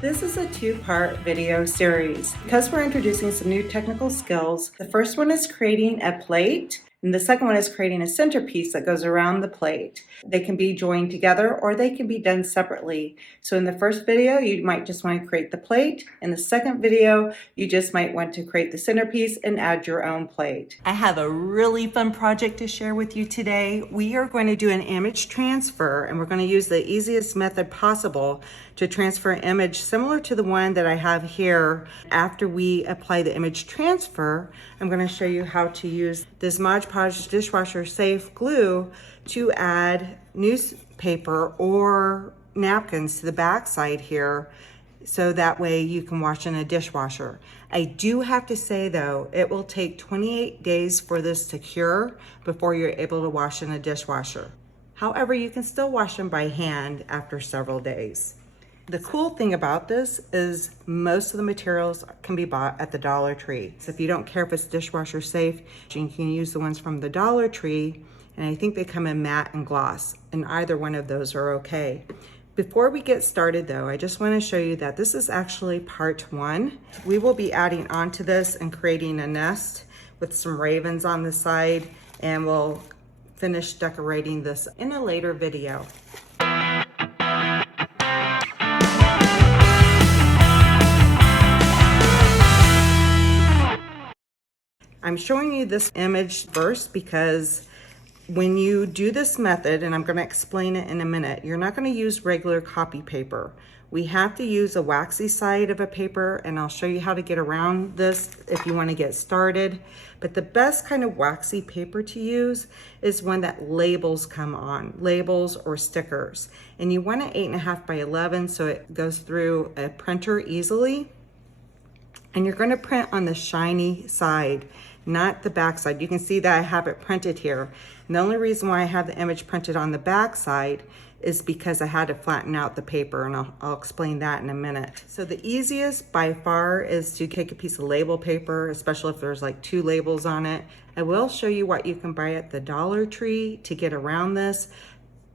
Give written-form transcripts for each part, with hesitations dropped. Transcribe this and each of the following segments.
This is a two-part video series. Because we're introducing some new technical skills, the first one is creating a plate, and the second one is creating a centerpiece that goes around the plate. They can be joined together or they can be done separately. So in the first video, you might just want to create the plate. In the second video, you just might want to create the centerpiece and add your own plate. I have a really fun project to share with you today. We are going to do an image transfer, and we're going to use the easiest method possible to transfer an image similar to the one that I have here. After we apply the image transfer, I'm going to show you how to use this Mod Podge dishwasher safe glue to add newspaper or napkins to the back side here, so that way you can wash in a dishwasher. I do have to say though, it will take 28 days for this to cure before you're able to wash in a dishwasher. However, you can still wash them by hand after several days. The cool thing about this is most of the materials can be bought at the Dollar Tree. So if you don't care if it's dishwasher safe, you can use the ones from the Dollar Tree, and I think they come in matte and gloss, and either one of those are okay. Before we get started though, I just want to show you that this is actually part one. We will be adding onto this and creating a nest with some ravens on the side, and we'll finish decorating this in a later video. I'm showing you this image first because when you do this method, and I'm going to explain it in a minute, you're not going to use regular copy paper. We have to use a waxy side of a paper, and I'll show you how to get around this if you want to get started. But the best kind of waxy paper to use is one that labels come on, labels or stickers. And you want it 8.5 by 11 so it goes through a printer easily. And you're going to print on the shiny side, not the back side. You can see that I have it printed here. And the only reason why I have the image printed on the back side is because I had to flatten out the paper, and I'll explain that in a minute. So the easiest by far is to take a piece of label paper, especially if there's like 2 labels on it. I will show you what you can buy at the Dollar Tree to get around this,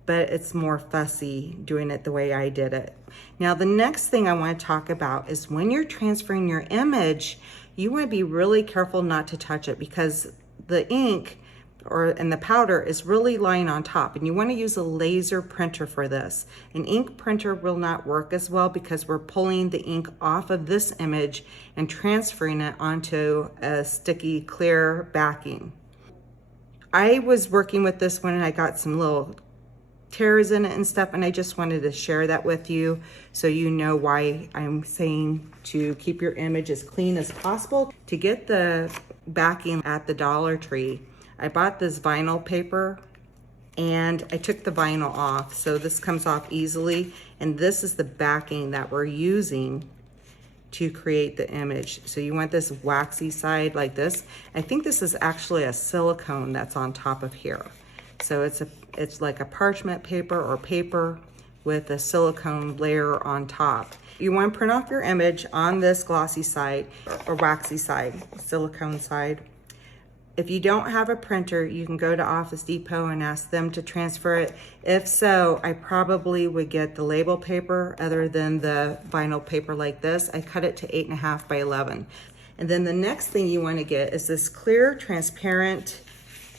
but it's more fussy doing it the way I did it. Now, the next thing I want to talk about is when you're transferring your image, you want to be really careful not to touch it, because the ink and the powder is really lying on top, and you want to use a laser printer for this. An ink printer will not work as well because we're pulling the ink off of this image and transferring it onto a sticky clear backing. I was working with this one and I got some little tears in it and stuff, and I just wanted to share that with you so you know why I'm saying to keep your image as clean as possible. To get the backing at the Dollar Tree, I bought this vinyl paper and I took the vinyl off, so this comes off easily, and this is the backing that we're using to create the image. So you want this waxy side like this. I think this is actually a silicone that's on top of here. So it's like a parchment paper or paper with a silicone layer on top. You want to print off your image on this glossy side or waxy side, silicone side. If you don't have a printer, you can go to Office Depot and ask them to transfer it. If so, I probably would get the label paper other than the vinyl paper like this. I cut it to 8.5 by 11. And then the next thing you want to get is this clear, transparent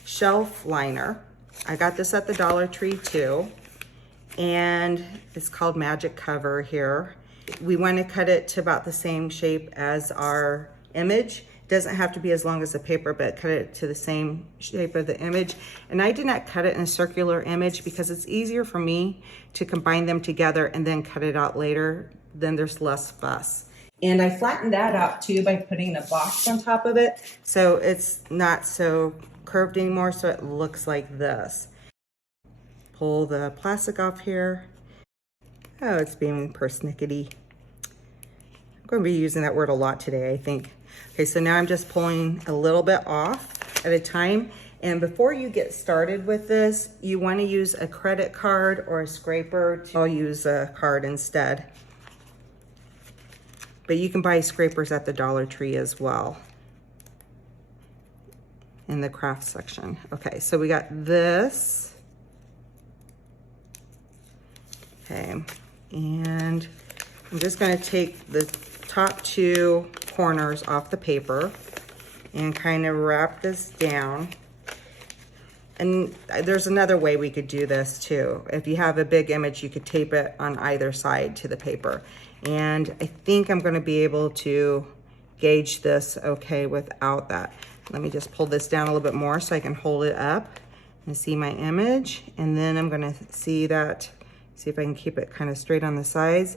shelf liner. I got this at the Dollar Tree too, and it's called Magic Cover here. We want to cut it to about the same shape as our image. It doesn't have to be as long as the paper, but cut it to the same shape of the image. And I did not cut it in a circular image because it's easier for me to combine them together and then cut it out later. Then there's less fuss. And I flattened that out too by putting a box on top of it, so it's not so curved anymore, so it looks like this. Pull the plastic off here. Oh, it's being persnickety. I'm going to be using that word a lot today, I think. Okay, so now I'm just pulling a little bit off at a time. And before you get started with this, you want to use a credit card or a scraper. I'll use a card instead. But you can buy scrapers at the Dollar Tree as well in the craft section. Okay, so we got this. Okay, and I'm just going to take the top two corners off the paper and kind of wrap this down. And there's another way we could do this too. If you have a big image, you could tape it on either side to the paper. And I think I'm going to be able to gauge this okay without that. Let me just pull this down a little bit more so I can hold it up and see my image. And then I'm going to see if I can keep it kind of straight on the sides.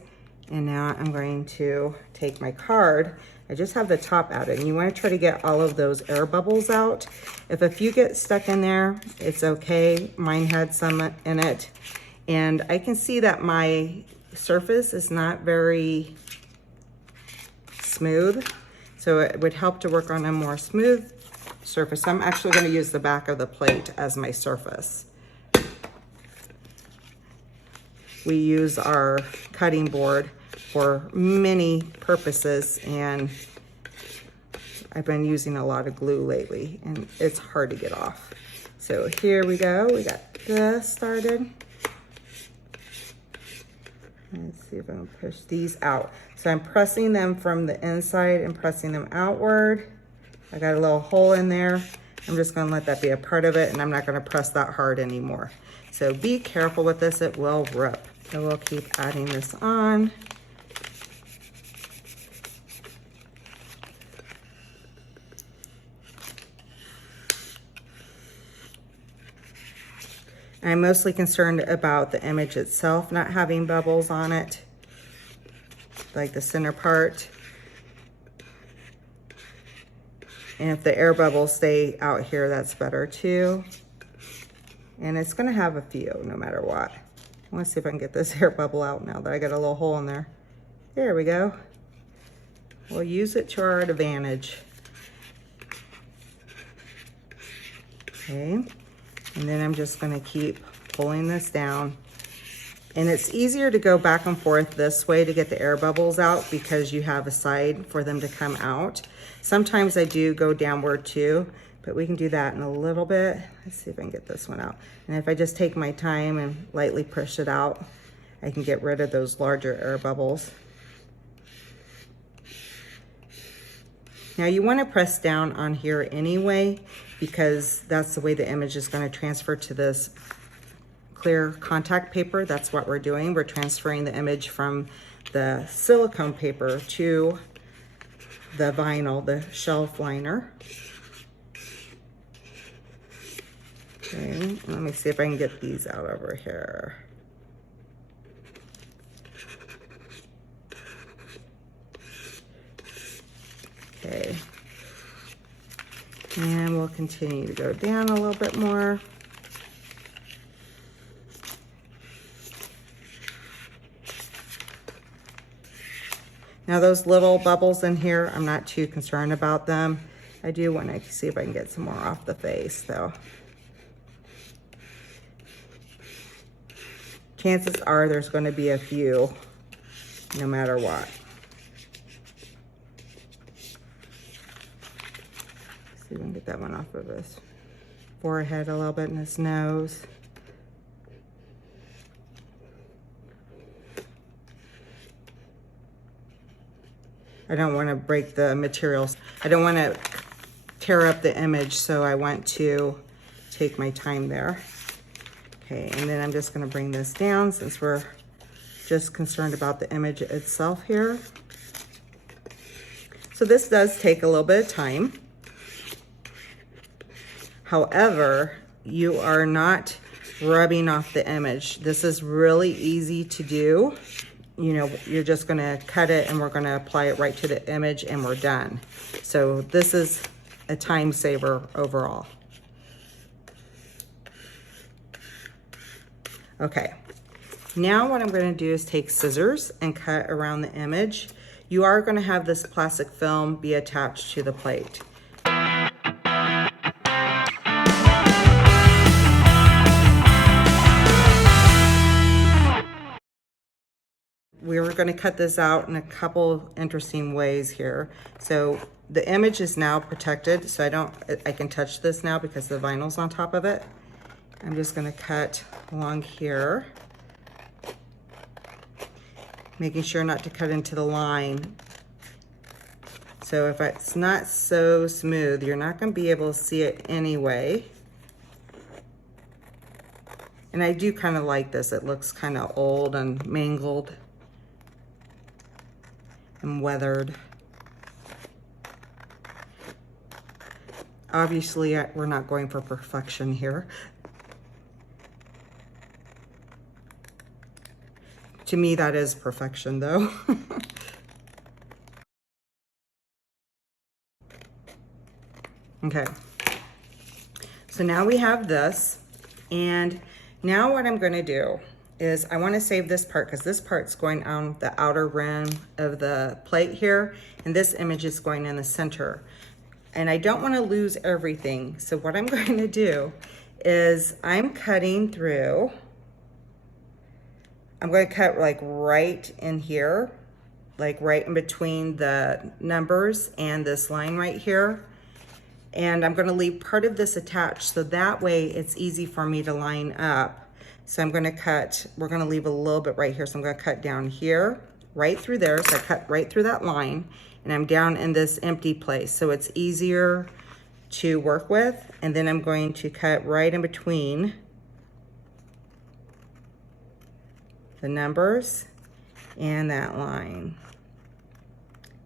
And now I'm going to take my card. I just have the top out, and you want to try to get all of those air bubbles out. If a few get stuck in there, it's okay. Mine had some in it. And I can see that my surface is not very smooth. So it would help to work on a more smooth surface. I'm actually going to use the back of the plate as my surface. We use our cutting board for many purposes, and I've been using a lot of glue lately, and it's hard to get off. So here we go. We got this started. Let's see if I can push these out. So I'm pressing them from the inside and pressing them outward. I got a little hole in there. I'm just going to let that be a part of it, and I'm not going to press that hard anymore. So be careful with this, it will rip. So we'll keep adding this on. I'm mostly concerned about the image itself not having bubbles on it, like the center part. And if the air bubbles stay out here, that's better too. And it's gonna have a few no matter what. I wanna see if I can get this air bubble out now that I got a little hole in there. There we go. We'll use it to our advantage. Okay. And then I'm just gonna keep pulling this down. And it's easier to go back and forth this way to get the air bubbles out because you have a side for them to come out. Sometimes I do go downward too, but we can do that in a little bit. Let's see if I can get this one out. And if I just take my time and lightly push it out, I can get rid of those larger air bubbles. Now you want to press down on here anyway, because that's the way the image is going to transfer to this clear contact paper. That's what we're doing. We're transferring the image from the silicone paper to the vinyl, the shelf liner. Okay, let me see if I can get these out over here. Okay. And we'll continue to go down a little bit more. Now those little bubbles in here, I'm not too concerned about them. I do want to see if I can get some more off the face though. Chances are there's going to be a few, no matter what. See if we can get that one off of his forehead a little bit and his nose. I don't want to break the materials. I don't want to tear up the image, so I want to take my time there. Okay, and then I'm just going to bring this down since we're just concerned about the image itself here. So this does take a little bit of time. However, you are not rubbing off the image. This is really easy to do. You know, you're just gonna cut it and we're gonna apply it right to the image and we're done. So this is a time saver overall. Okay, now what I'm gonna do is take scissors and cut around the image. You are gonna have this plastic film be attached to the plate. We were going to cut this out in a couple interesting ways here. So the image is now protected, so I can touch this now because the vinyl's on top of it. I'm just going to cut along here. making sure not to cut into the line. So if it's not so smooth, you're not going to be able to see it anyway. And I do kind of like this. It looks kind of old and mangled and weathered. Obviously, we're not going for perfection here. To me, that is perfection, though. Okay. So now we have this, and now what I'm going to do is I want to save this part because this part's going on the outer rim of the plate here, and this image is going in the center. And I don't want to lose everything. So what I'm going to do is I'm cutting through. I'm going to cut like right in here, like right in between the numbers and this line right here. And I'm going to leave part of this attached so that way it's easy for me to line up. So I'm going to cut, we're going to leave a little bit right here. So I'm going to cut down here, right through there. So I cut right through that line, and I'm down in this empty place. So it's easier to work with. And then I'm going to cut right in between the numbers and that line.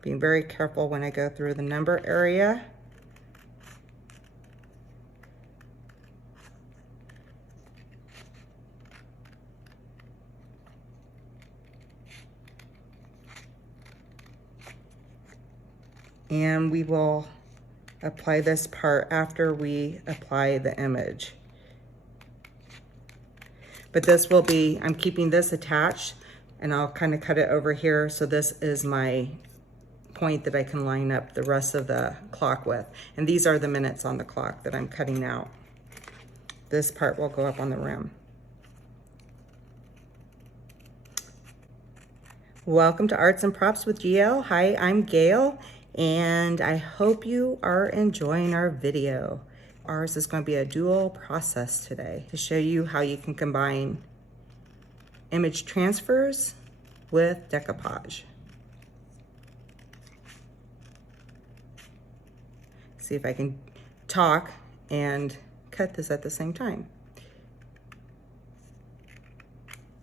Being very careful when I go through the number area. And we will apply this part after we apply the image. But this will be, I'm keeping this attached, and I'll kind of cut it over here. So this is my point that I can line up the rest of the clock with. And these are the minutes on the clock that I'm cutting out. This part will go up on the rim. Welcome to Arts and Props with GL. Hi, I'm Gail, and I hope you are enjoying our video. Ours is going to be a dual process today to show you how you can combine image transfers with decoupage. See if I can talk and cut this at the same time.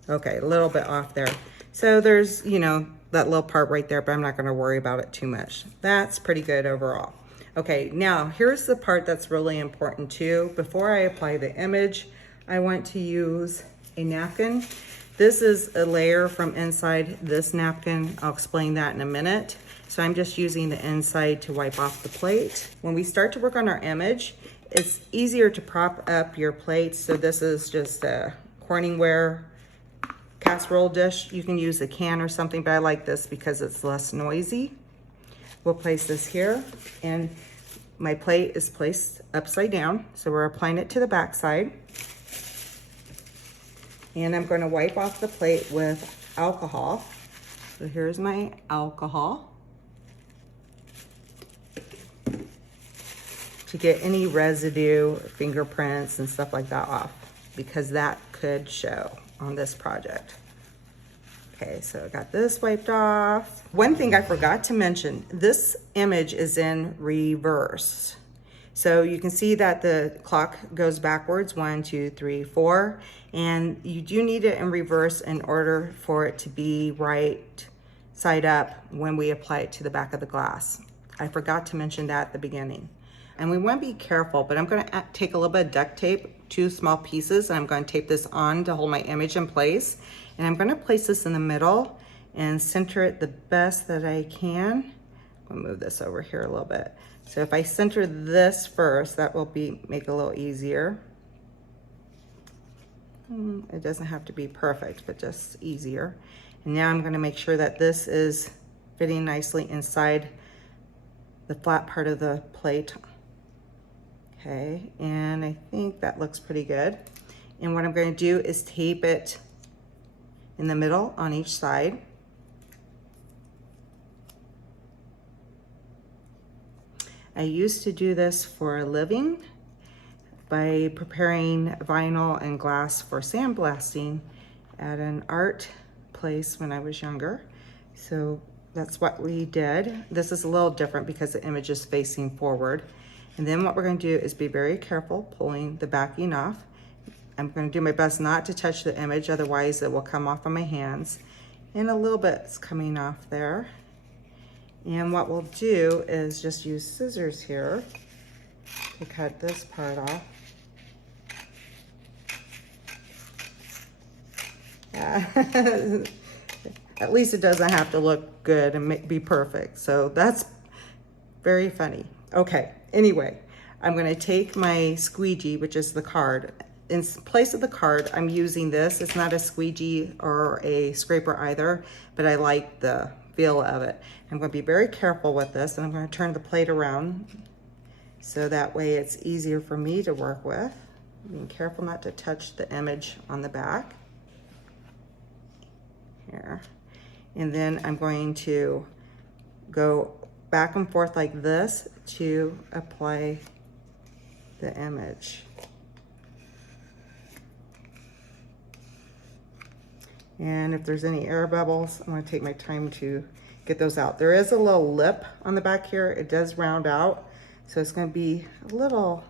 Okay, a little bit off there. So there's, you know, that little part right there, but I'm not going to worry about it too much. That's pretty good overall. Okay, now here's the part that's really important too. Before I apply the image, I want to use a napkin. This is a layer from inside this napkin. I'll explain that in a minute. So I'm just using the inside to wipe off the plate. When we start to work on our image, it's easier to prop up your plate. So this is just a Corningware casserole dish. You can use a can or something, but I like this because it's less noisy. We'll place this here, and my plate is placed upside down. So we're applying it to the back side. And I'm going to wipe off the plate with alcohol. So here's my alcohol to get any residue, fingerprints, and stuff like that off, because that could show on this project. Okay, so I got this wiped off. One thing I forgot to mention, this image is in reverse. So you can see that the clock goes backwards, 1, 2, 3, 4, and you do need it in reverse in order for it to be right side up when we apply it to the back of the glass. I forgot to mention that at the beginning. And we want to be careful, but I'm going to take a little bit of duct tape, 2 small pieces, and I'm going to tape this on to hold my image in place. And I'm going to place this in the middle and center it the best that I can. I'll move this over here a little bit. So if I center this first, that will make it a little easier. It doesn't have to be perfect, but just easier. And now I'm going to make sure that this is fitting nicely inside the flat part of the plate. Okay, and I think that looks pretty good. And what I'm going to do is tape it in the middle on each side. I used to do this for a living by preparing vinyl and glass for sandblasting at an art place when I was younger. So that's what we did. This is a little different because the image is facing forward. And then what we're going to do is be very careful pulling the backing off. I'm going to do my best not to touch the image, otherwise it will come off on my hands. And a little bit's coming off there. And what we'll do is just use scissors here to cut this part off. At least it doesn't have to look good and be perfect. So that's very funny. Okay, anyway, I'm gonna take my squeegee, which is the card. In place of the card, I'm using this. It's not a squeegee or a scraper either, but I like the feel of it. I'm gonna be very careful with this, and I'm gonna turn the plate around so that way it's easier for me to work with. Being careful not to touch the image on the back. Here. And then I'm going to go back and forth like this to apply the image. And if there's any air bubbles, I'm going to take my time to get those out. There is a little lip on the back here. It does round out, so it's going to be a little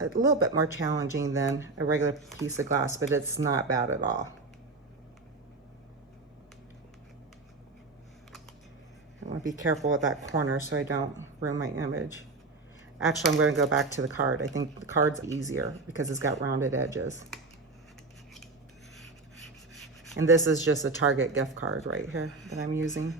bit more challenging than a regular piece of glass, but it's not bad at all. I want to be careful with that corner so I don't ruin my image. Actually, I'm going to go back to the card. I think the card's easier because it's got rounded edges. And this is just a Target gift card right here that I'm using.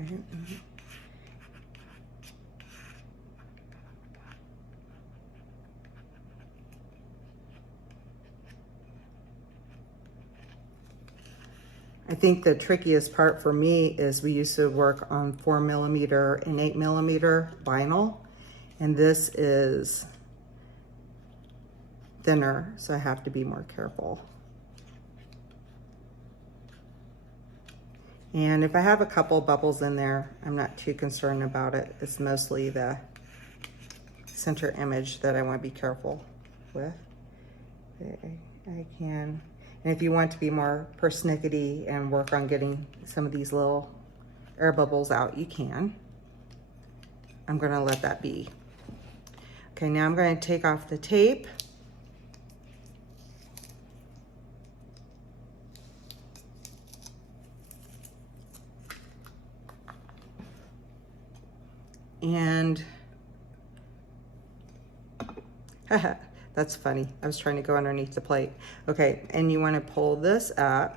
Okay. I think the trickiest part for me is we used to work on 4mm and 8mm vinyl, and this is thinner, so I have to be more careful. And if I have a couple bubbles in there, I'm not too concerned about it. It's mostly the center image that I want to be careful with. I can. And if you want to be more persnickety and work on getting some of these little air bubbles out, you can. I'm gonna let that be. Okay, now I'm gonna take off the tape. And that's funny. I was trying to go underneath the plate. Okay, and you want to pull this up.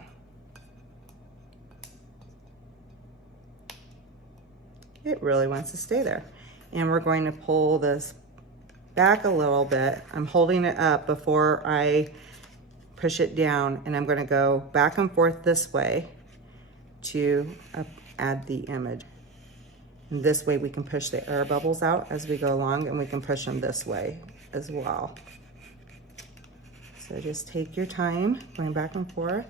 It really wants to stay there. And we're going to pull this back a little bit. I'm holding it up before I push it down, and I'm going to go back and forth this way to add the image. And this way we can push the air bubbles out as we go along, and we can push them this way as well. So just take your time going back and forth.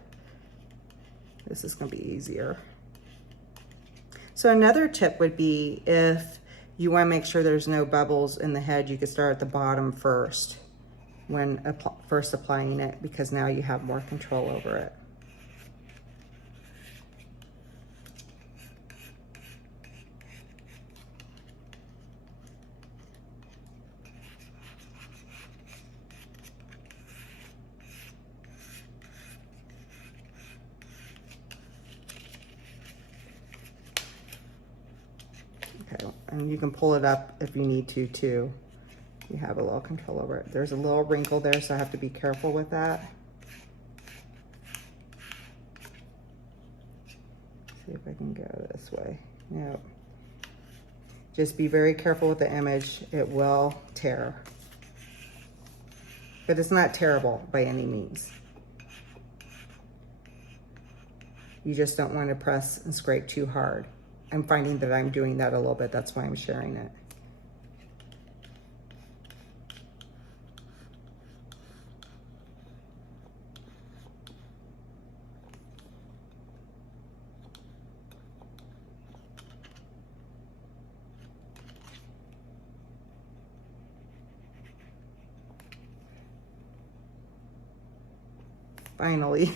This is going to be easier. So another tip would be, if you want to make sure there's no bubbles in the head, you could start at the bottom first when first applying it, because now you have more control over it. Okay, and you can pull it up if you need to too. You have a little control over it. There's a little wrinkle there, so I have to be careful with that. See if I can go this way. Nope. Just be very careful with the image. It will tear. But it's not terrible by any means. You just don't want to press and scrape too hard. I'm finding that I'm doing that a little bit. That's why I'm sharing it. finally.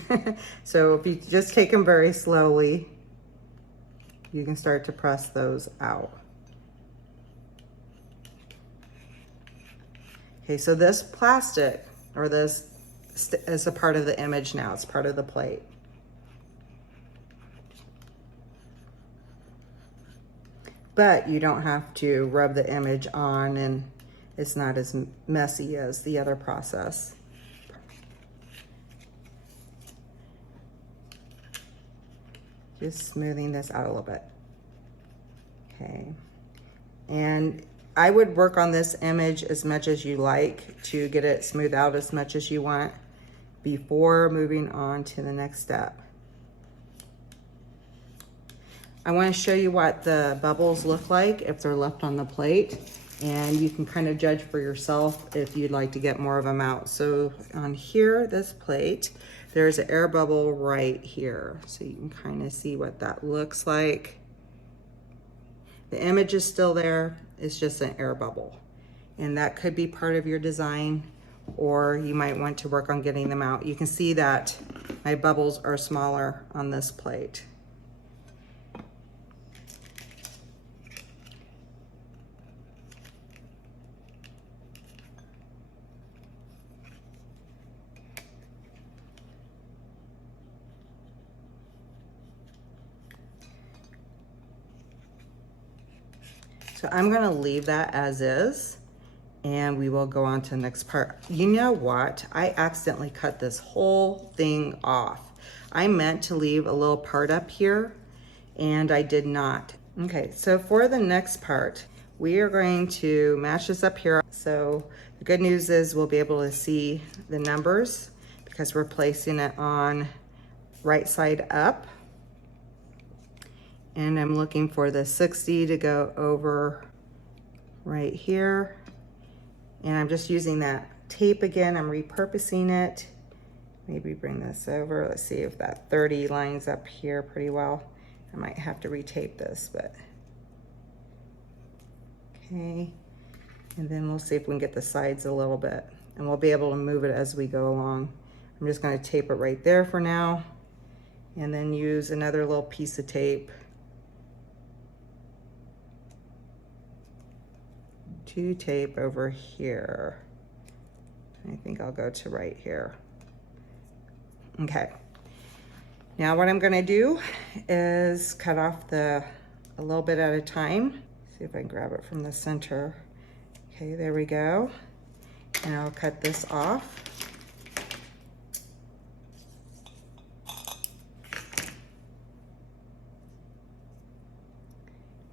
So if you just take them very slowly, you can start to press those out. Okay, so this plastic, or this is a part of the image now. It's part of the plate. But you don't have to rub the image on, and it's not as messy as the other process. Just smoothing this out a little bit. Okay. And I would work on this image as much as you like to get it smooth out as much as you want before moving on to the next step. I want to show you what the bubbles look like if they're left on the plate, and you can kind of judge for yourself if you'd like to get more of them out. So on here, this plate, there's an air bubble right here. So you can kind of see what that looks like. The image is still there, it's just an air bubble. And that could be part of your design, or you might want to work on getting them out. You can see that my bubbles are smaller on this plate. So I'm gonna leave that as is, and we will go on to the next part. You know what? I accidentally cut this whole thing off. I meant to leave a little part up here, and I did not. Okay, so for the next part, we are going to match this up here. So the good news is we'll be able to see the numbers because we're placing it on right side up. And I'm looking for the 60 to go over right here. And I'm just using that tape again. I'm repurposing it. Maybe bring this over. Let's see if that 30 lines up here pretty well. I might have to retape this, but okay. And then we'll see if we can get the sides a little bit, and we'll be able to move it as we go along. I'm just going to tape it right there for now, and then use another little piece of tape to tape over here. I think I'll go to right here. Okay. Now what I'm gonna do is cut off a little bit at a time. See if I can grab it from the center. Okay, there we go. And I'll cut this off.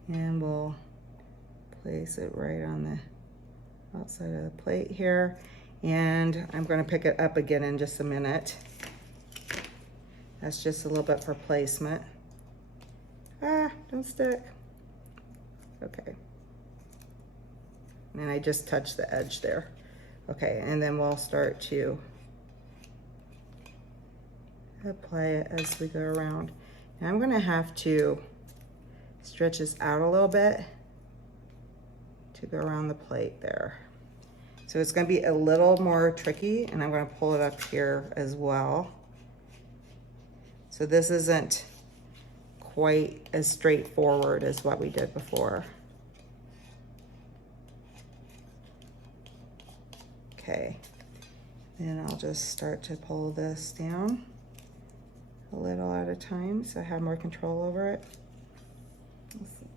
And we'll place it right on the outside of the plate here. And I'm going to pick it up again in just a minute. That's just a little bit for placement. Ah, don't stick. Okay. And I just touched the edge there. Okay, and then we'll start to apply it as we go around. Now I'm going to have to stretch this out a little bit to go around the plate there. So it's going to be a little more tricky, and I'm going to pull it up here as well. So this isn't quite as straightforward as what we did before. Okay, then I'll just start to pull this down a little at a time so I have more control over it.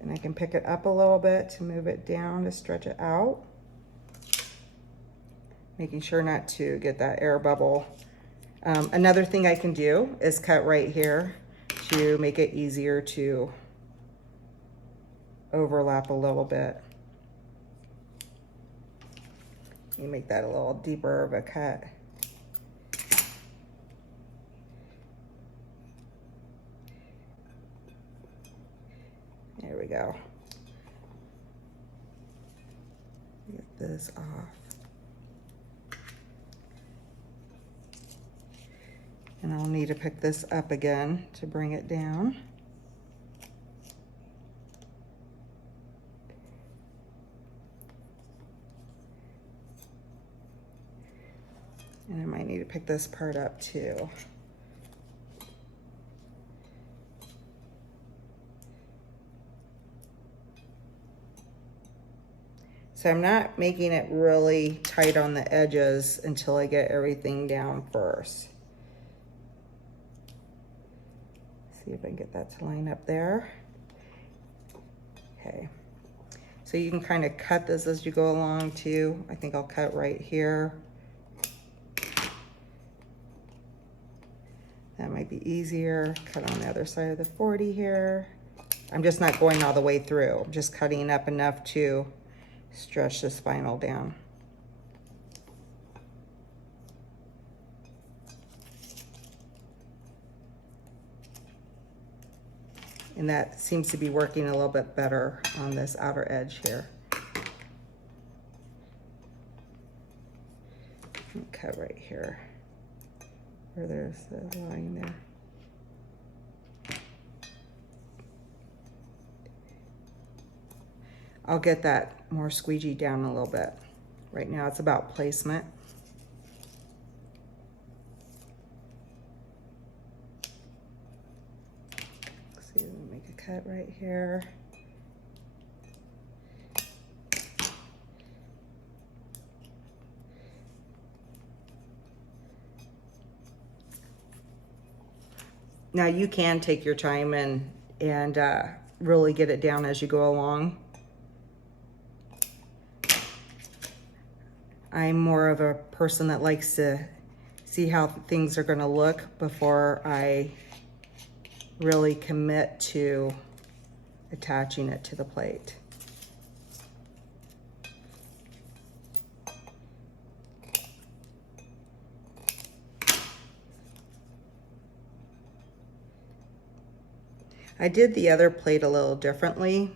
And I can pick it up a little bit to move it down to stretch it out. Making sure not to get that air bubble. Another thing I can do is cut right here to make it easier to overlap a little bit. You make that a little deeper of a cut. There we go. Get this off. And I'll need to pick this up again to bring it down. And And I might need to pick this part up too. So I'm not making it really tight on the edges until I get everything down first. See if I can get that to line up there. Okay. So you can kind of cut this as you go along too. I think I'll cut right here. That might be easier. Cut on the other side of the 40 here. I'm just not going all the way through. I'm just cutting up enough to stretch the spinal down. And that seems to be working a little bit better on this outer edge here. Cut right here, where there's the line there. I'll get that more squeegee down a little bit. Right now it's about placement. See, let me make a cut right here. Now you can take your time and really get it down as you go along. I'm more of a person that likes to see how things are going to look before I really commit to attaching it to the plate. I did the other plate a little differently,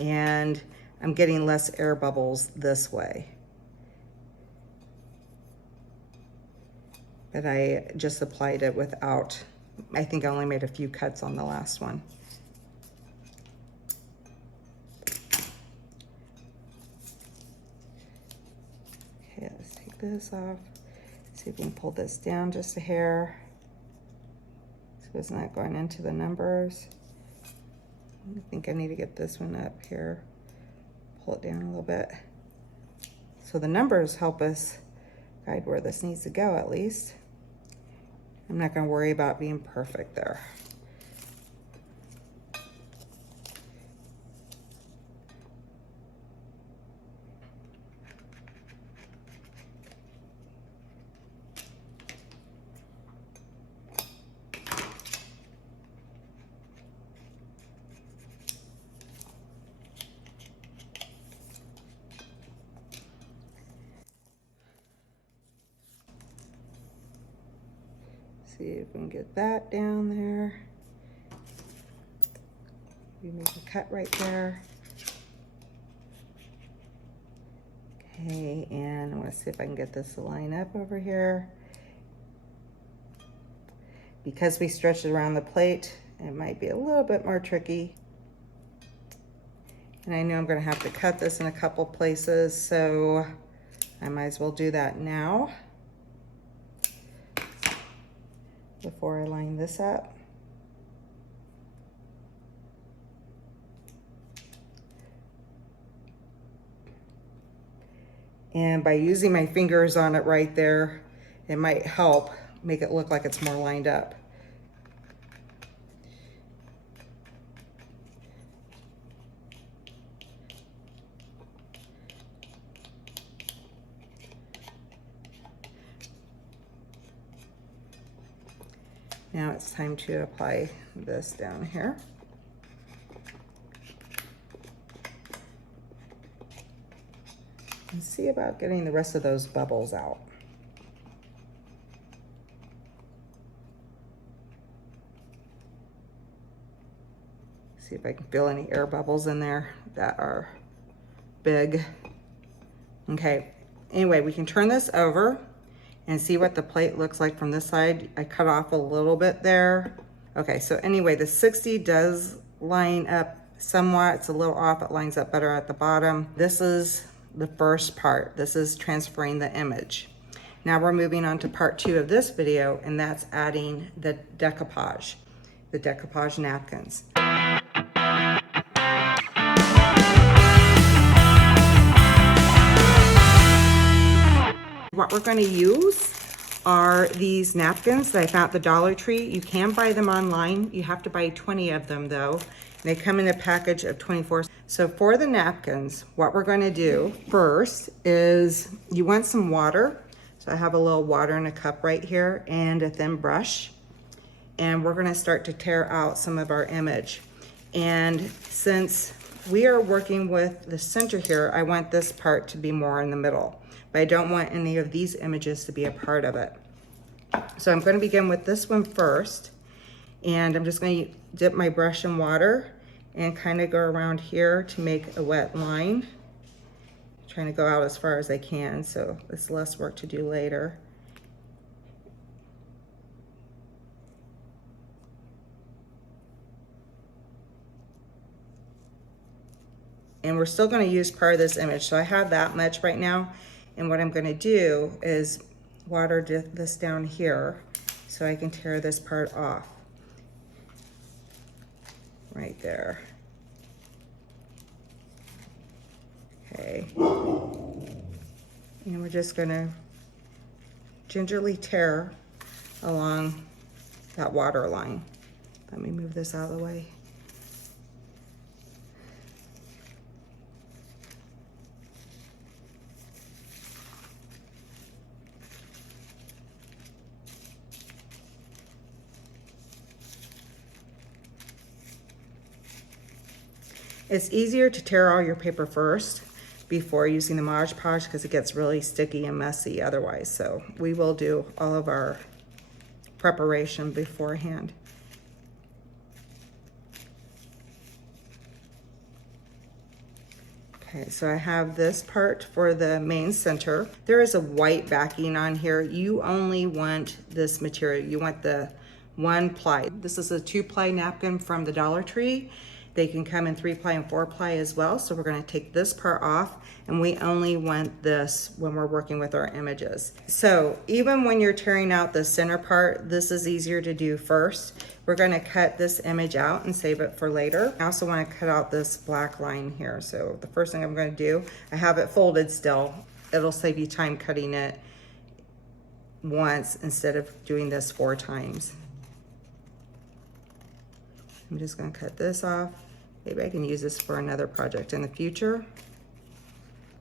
and I'm getting less air bubbles this way. But I just applied it without, I think I only made a few cuts on the last one. Okay, let's take this off. See if we can pull this down just a hair so it's not going into the numbers. I think I need to get this one up here. Pull it down a little bit. So the numbers help us guide where this needs to go at least. I'm not going to worry about being perfect there. See if we can get that down there. We make a cut right there. Okay, and I want to see if I can get this to line up over here. Because we stretched it around the plate, it might be a little bit more tricky. And I know I'm going to have to cut this in a couple places, so I might as well do that now before I line this up. And by using my fingers on it right there, it might help make it look like it's more lined up. Now it's time to apply this down here. And see about getting the rest of those bubbles out. See if I can feel any air bubbles in there that are big. Okay, anyway, we can turn this over and see what the plate looks like from this side. I cut off a little bit there. Okay, so anyway, the 60 does line up somewhat. It's a little off, it lines up better at the bottom. This is the first part. This is transferring the image. Now we're moving on to part 2 of this video, and that's adding the decoupage napkins. What we're going to use are these napkins that I found at the Dollar Tree. You can buy them online. You have to buy 20 of them though. They come in a package of 24. So for the napkins, what we're going to do first is you want some water. So I have a little water in a cup right here and a thin brush. And we're going to start to tear out some of our image. And since we are working with the center here, I want this part to be more in the middle. But I don't want any of these images to be a part of it. So I'm going to begin with this one first. And I'm just going to dip my brush in water and kind of go around here to make a wet line. Trying to go out as far as I can, so it's less work to do later. And we're still going to use part of this image. So I have that much right now. And what I'm going to do is water this down here so I can tear this part off. Right there. Okay. And we're just going to gingerly tear along that water line. Let me move this out of the way. It's easier to tear all your paper first before using the Mod Podge because it gets really sticky and messy otherwise. So we will do all of our preparation beforehand. Okay, so I have this part for the main center. There is a white backing on here. You only want this material. You want the 1-ply. This is a 2-ply napkin from the Dollar Tree. They can come in 3-ply and 4-ply as well. So we're going to take this part off, and we only want this when we're working with our images. So even when you're tearing out the center part, this is easier to do first. We're going to cut this image out and save it for later. I also want to cut out this black line here. So the first thing I'm going to do, I have it folded still. It'll save you time cutting it once instead of doing this 4 times. I'm just going to cut this off. Maybe I can use this for another project in the future.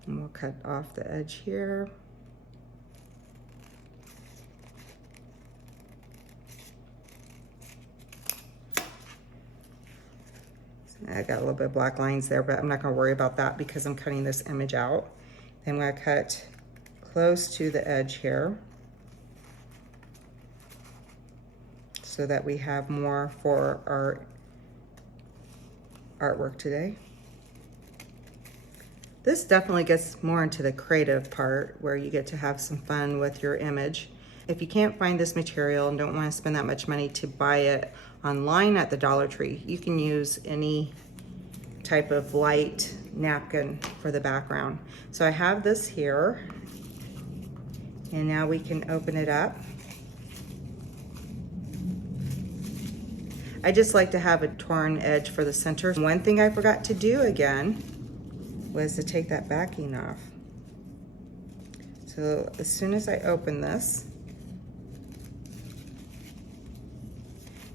And we'll cut off the edge here. I got a little bit of black lines there, but I'm not going to worry about that because I'm cutting this image out. Then I'm going to cut close to the edge here so that we have more for our artwork today. This definitely gets more into the creative part where you get to have some fun with your image. If you can't find this material and don't want to spend that much money to buy it online at the Dollar Tree, you can use any type of light napkin for the background. So I have this here, and now we can open it up. I just like to have a torn edge for the center. One thing I forgot to do again was to take that backing off. So as soon as I open this,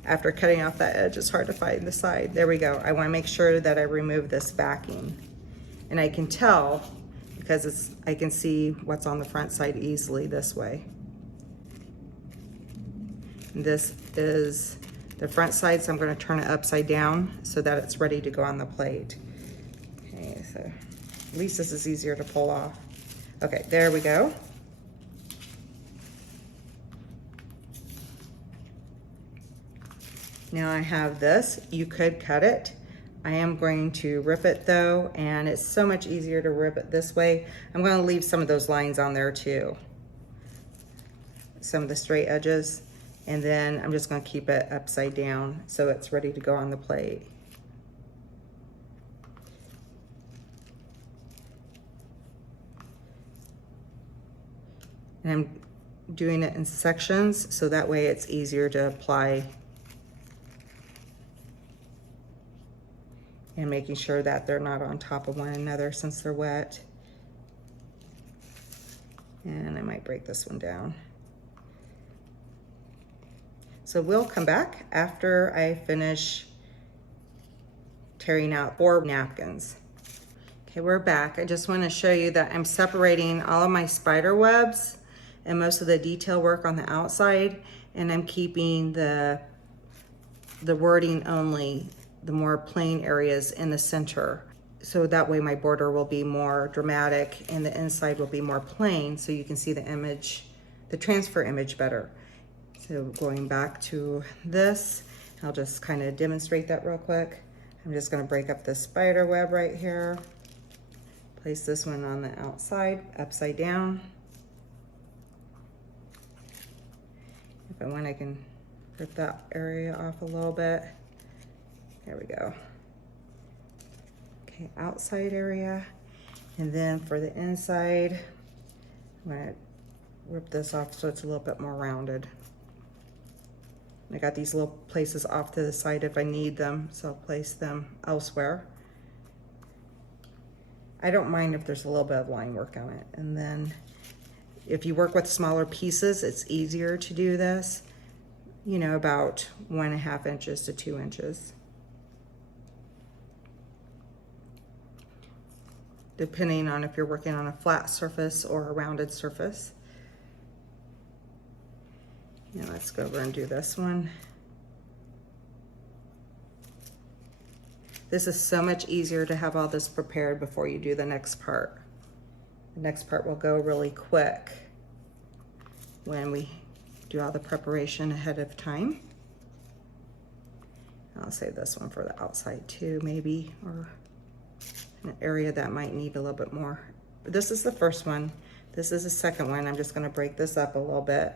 after cutting off that edge, it's hard to find the side. There we go. I want to make sure that I remove this backing. And I can tell because I can see what's on the front side easily this way. And this is the front side, so I'm going to turn it upside down so that it's ready to go on the plate. Okay, so at least this is easier to pull off. Okay, there we go. Now I have this. You could cut it. I am going to rip it though, and it's so much easier to rip it this way. I'm going to leave some of those lines on there too. Some of the straight edges. And then I'm just going to keep it upside down so it's ready to go on the plate. And I'm doing it in sections so that way it's easier to apply, and making sure that they're not on top of one another since they're wet. And I might break this one down. So we'll come back after I finish tearing out 4 napkins. Okay, we're back. I just want to show you that I'm separating all of my spider webs and most of the detail work on the outside, and I'm keeping the wording only, the more plain areas in the center. So that way my border will be more dramatic and the inside will be more plain, so you can see the image, the transfer image better. So going back to this, I'll just kind of demonstrate that real quick. I'm just going to break up the spider web right here. Place this one on the outside, upside down. If I want, I can rip that area off a little bit. There we go. Okay, outside area. And then for the inside, I'm gonna rip this off so it's a little bit more rounded. I got these little places off to the side if I need them, so I'll place them elsewhere. I don't mind if there's a little bit of line work on it. And then if you work with smaller pieces, it's easier to do this, you know, about 1.5 inches to 2 inches. Depending on if you're working on a flat surface or a rounded surface. Now let's go over and do this one. This is so much easier to have all this prepared before you do the next part. The next part will go really quick when we do all the preparation ahead of time. I'll save this one for the outside too, maybe, or an area that might need a little bit more. But this is the first one. This is the second one. I'm just going to break this up a little bit.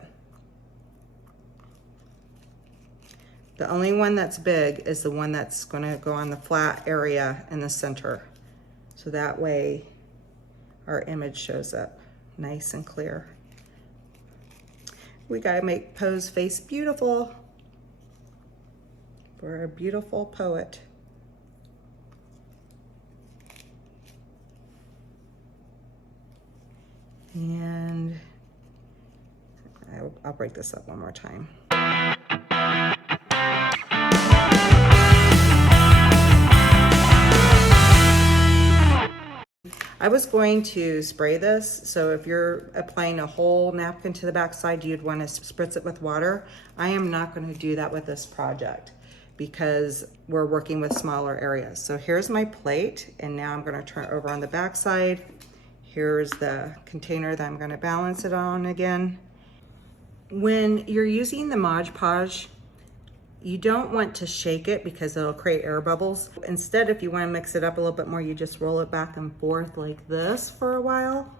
The only one that's big is the one that's going to go on the flat area in the center. So that way our image shows up nice and clear. We got to make Poe's face beautiful for a beautiful poet. And I'll break this up one more time. I was going to spray this, so if you're applying a whole napkin to the back side, you'd want to spritz it with water. I am not going to do that with this project because we're working with smaller areas. So here's my plate, and now I'm going to turn it over on the back side. Here's the container that I'm going to balance it on again. When you're using the Mod Podge, you don't want to shake it because it'll create air bubbles. Instead, if you want to mix it up a little bit more, you just roll it back and forth like this for a while.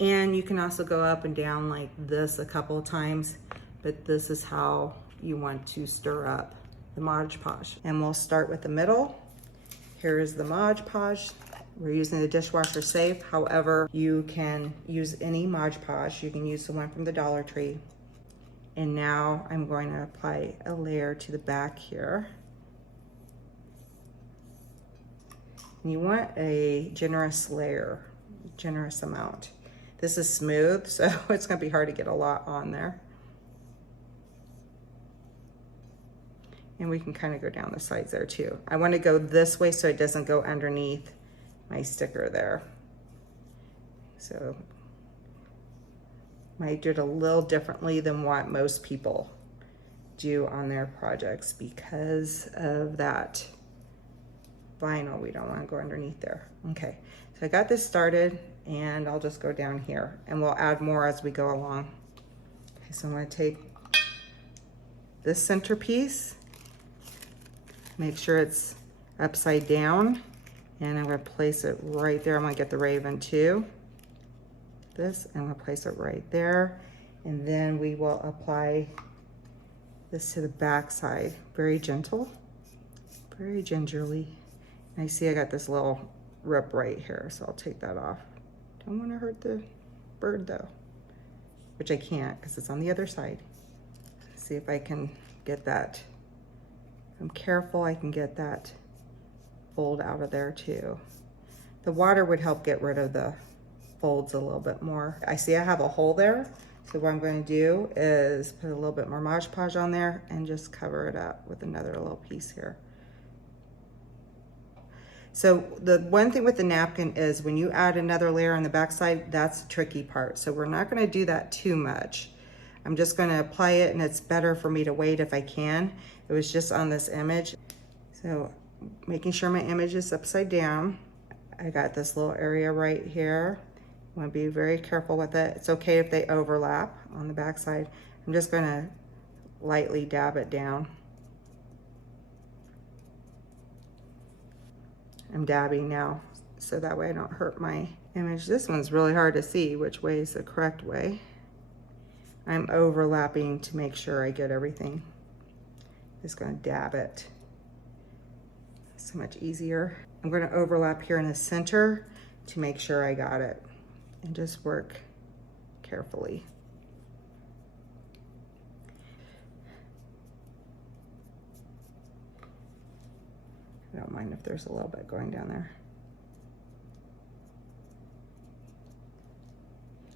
And you can also go up and down like this a couple of times, but this is how you want to stir up the Mod Podge. And we'll start with the middle. Here's the Mod Podge. We're using the dishwasher safe. However, you can use any Mod Podge. You can use the one from the Dollar Tree. And now I'm going to apply a layer to the back here. And you want a generous layer, generous amount. This is smooth, so it's gonna be hard to get a lot on there. And we can kind of go down the sides there too. I want to go this way so it doesn't go underneath my sticker there. So might do it a little differently than what most people do on their projects because of that vinyl. We don't want to go underneath there. Okay, so I got this started and I'll just go down here and we'll add more as we go along. Okay, so I'm going to take this centerpiece, make sure it's upside down, and I'm going to place it right there. I'm going to get the raven too. This, and we'll place it right there, and then we will apply this to the back side. Very gentle, very gingerly. And I see I got this little rip right here, so I'll take that off. Don't want to hurt the bird though. which I can't because it's on the other side. See if I can get that. If I'm careful, I can get that fold out of there too. The water would help get rid of the folds a little bit more. I see I have a hole there. So what I'm going to do is put a little bit more Mod Podge on there and just cover it up with another little piece here. So the one thing with the napkin is when you add another layer on the backside, that's the tricky part. So we're not going to do that too much. I'm just going to apply it, and it's better for me to wait if I can. It was just on this image. So making sure my image is upside down. I got this little area right here. I want to be very careful with it. It's okay if they overlap on the back side. I'm just going to lightly dab it down. I'm dabbing now so that way I don't hurt my image. This one's really hard to see which way is the correct way. I'm overlapping to make sure I get everything. Just going to dab it. So much easier. I'm going to overlap here in the center to make sure I got it. And just work carefully. I don't mind if there's a little bit going down there.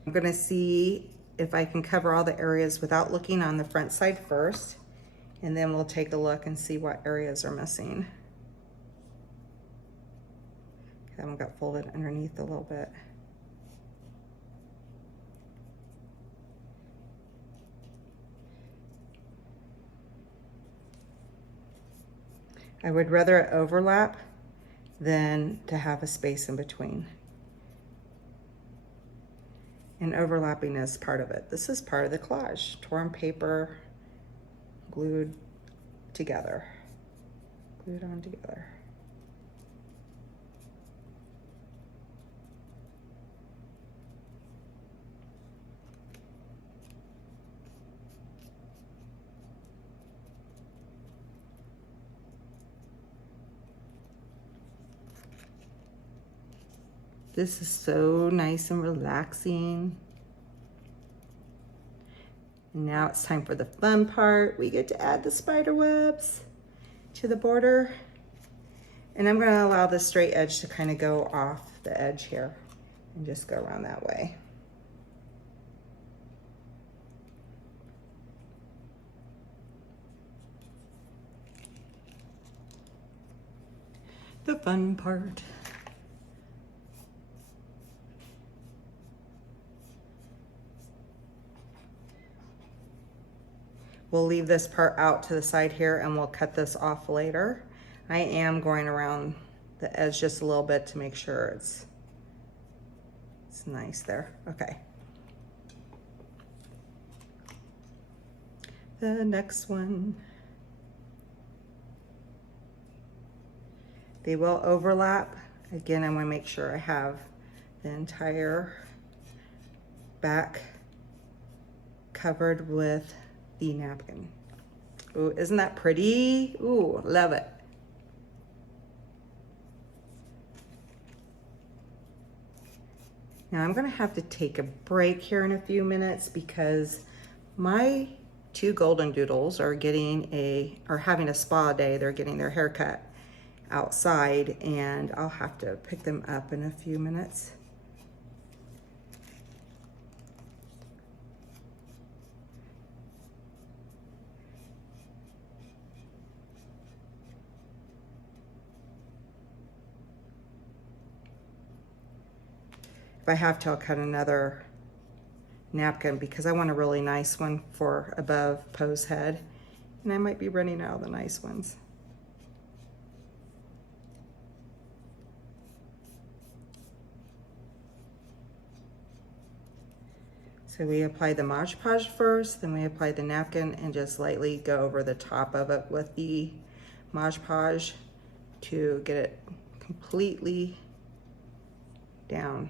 I'm going to see if I can cover all the areas without looking on the front side first, and then we'll take a look and see what areas are missing. That one got folded underneath a little bit. I would rather it overlap than to have a space in between. And overlapping is part of it. This is part of the collage. Torn paper, glued together, glued on together. This is so nice and relaxing. And now it's time for the fun part. We get to add the spider webs to the border. And I'm gonna allow the straight edge to kind of go off the edge here and just go around that way. The fun part. We'll leave this part out to the side here and we'll cut this off later. I am going around the edge just a little bit to make sure it's nice there. Okay. The next one. They will overlap. Again, I want to make sure I have the entire back covered with the napkin. Ooh, isn't that pretty? Ooh, love it. Now I'm gonna have to take a break here in a few minutes because my two golden doodles are having a spa day. They're getting their hair cut outside, and I'll have to pick them up in a few minutes. If I have to, I'll cut another napkin because I want a really nice one for above Poe's head. And I might be running out of the nice ones. So we apply the Mod Podge first, then we apply the napkin and just lightly go over the top of it with the Mod Podge to get it completely down.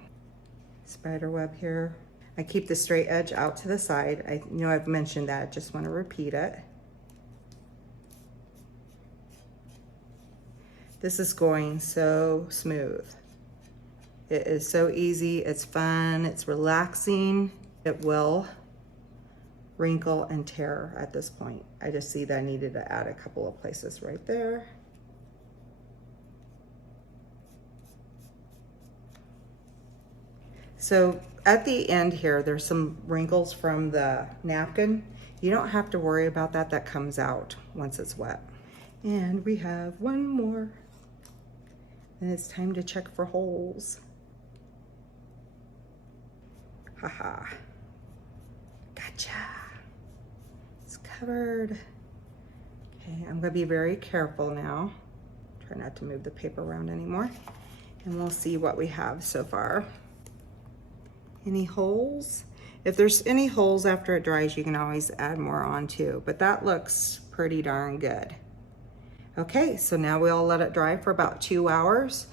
Spider web here. I keep the straight edge out to the side. I know I've mentioned that, just want to repeat it. This is going so smooth. It is so easy, it's fun, it's relaxing. It will wrinkle and tear at this point. I just see that I needed to add a couple of places right there. So at the end here, there's some wrinkles from the napkin. You don't have to worry about that. That comes out once it's wet. And we have one more. And it's time to check for holes. Haha. Gotcha. It's covered. Okay, I'm gonna be very careful now. Try not to move the paper around anymore. And we'll see what we have so far. Any holes? If there's any holes after it dries, you can always add more on too, but that looks pretty darn good. Okay, so now we'll let it dry for about 2 hours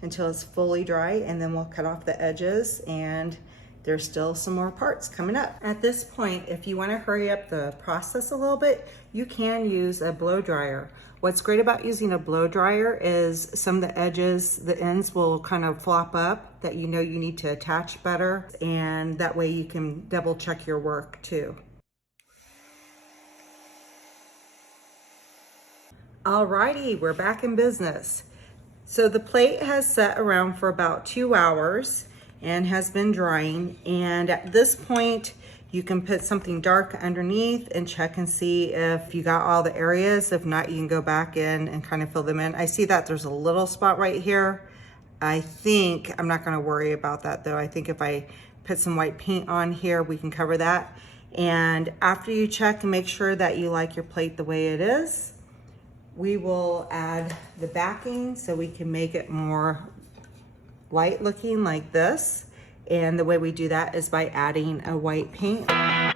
until it's fully dry, and then we'll cut off the edges, and there's still some more parts coming up. At this point, if you want to hurry up the process a little bit, you can use a blow dryer. What's great about using a blow dryer is some of the edges, the ends will kind of flop up that you know you need to attach better, and that way you can double check your work too. Alrighty, we're back in business. So the plate has set around for about 2 hours and has been drying, and at this point you can put something dark underneath and check and see if you got all the areas. If not, you can go back in and kind of fill them in. I see that there's a little spot right here. I think I'm not going to worry about that though. I think if I put some white paint on here, we can cover that. And after you check and make sure that you like your plate the way it is, we will add the backing so we can make it more light looking like this. And the way we do that is by adding a white paint. Now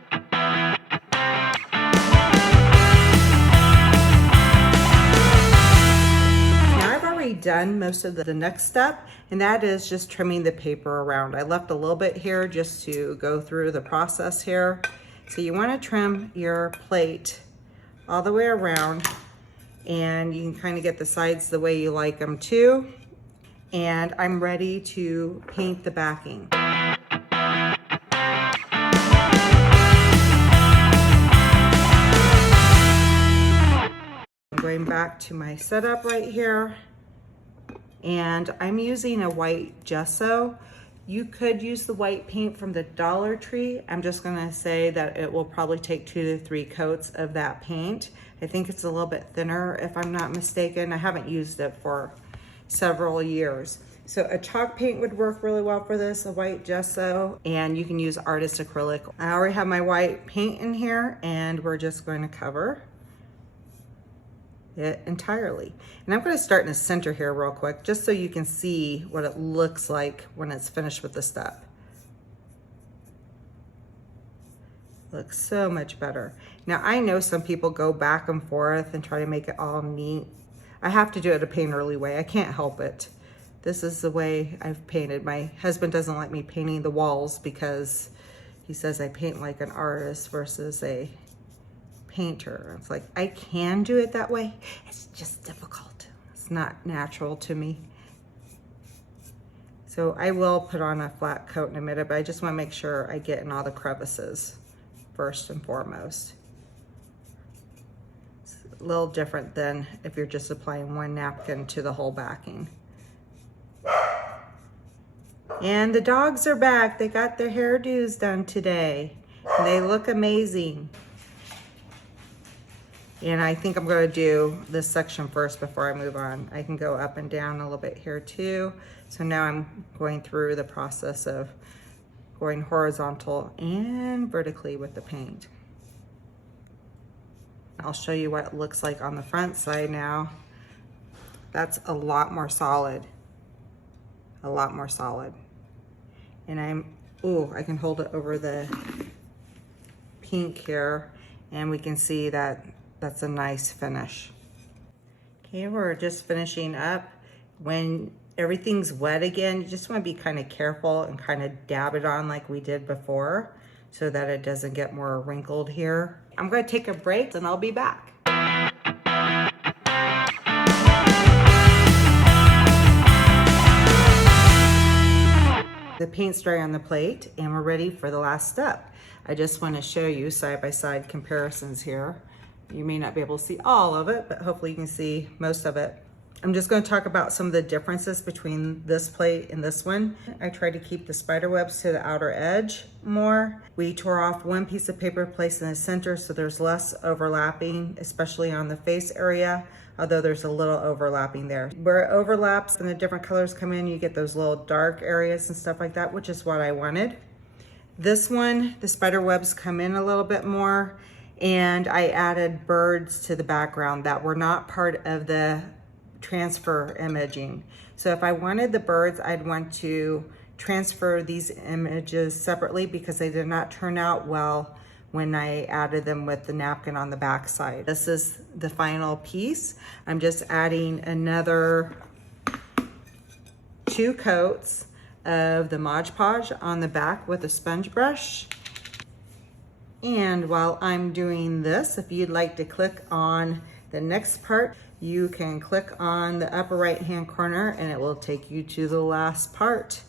I've already done most of the next step, and that is just trimming the paper around. I left a little bit here just to go through the process here. So you want to trim your plate all the way around, and you can kind of get the sides the way you like them too. And I'm ready to paint the backing. I'm going back to my setup right here, and I'm using a white gesso. You could use the white paint from the Dollar Tree. I'm just gonna say that it will probably take 2 to 3 coats of that paint. I think it's a little bit thinner if I'm not mistaken. I haven't used it for several years. So a chalk paint would work really well for this, a white gesso, and you can use artist acrylic. I already have my white paint in here, and we're just going to cover it entirely. And I'm going to start in the center here real quick, just so you can see what it looks like when it's finished with the step. Looks so much better. Now I know some people go back and forth and try to make it all neat. I have to do it a painterly way. I can't help it. This is the way I've painted. My husband doesn't like me painting the walls because he says I paint like an artist versus a painter. It's like, I can do it that way. It's just difficult. It's not natural to me. So I will put on a flat coat in a minute, but I just want to make sure I get in all the crevices first and foremost. It's a little different than if you're just applying one napkin to the whole backing. And the dogs are back. They got their hairdos done today. And they look amazing. And I think I'm going to do this section first before I move on. I can go up and down a little bit here too. So now I'm going through the process of going horizontal and vertically with the paint. I'll show you what it looks like on the front side now. That's a lot more solid. A lot more solid. And I can hold it over the pink here, and we can see that that's a nice finish. Okay, we're just finishing up. When everything's wet again, you just want to be kind of careful and kind of dab it on like we did before so that it doesn't get more wrinkled here. I'm going to take a break and I'll be back. The paint's dry on the plate and we're ready for the last step. I just want to show you side-by-side comparisons here. You may not be able to see all of it, but hopefully you can see most of it. I'm just going to talk about some of the differences between this plate and this one. I tried to keep the spider webs to the outer edge more. We tore off one piece of paper placed in the center so there's less overlapping, especially on the face area, although there's a little overlapping there. Where it overlaps and the different colors come in, you get those little dark areas and stuff like that, which is what I wanted. This one, the spider webs come in a little bit more, and I added birds to the background that were not part of the transfer imaging. So if I wanted the birds, I'd want to transfer these images separately because they did not turn out well when I added them with the napkin on the back side. This is the final piece. I'm just adding another 2 coats of the Mod Podge on the back with a sponge brush. And while I'm doing this, if you'd like to click on the next part, you can click on the upper right hand corner and it will take you to the last part.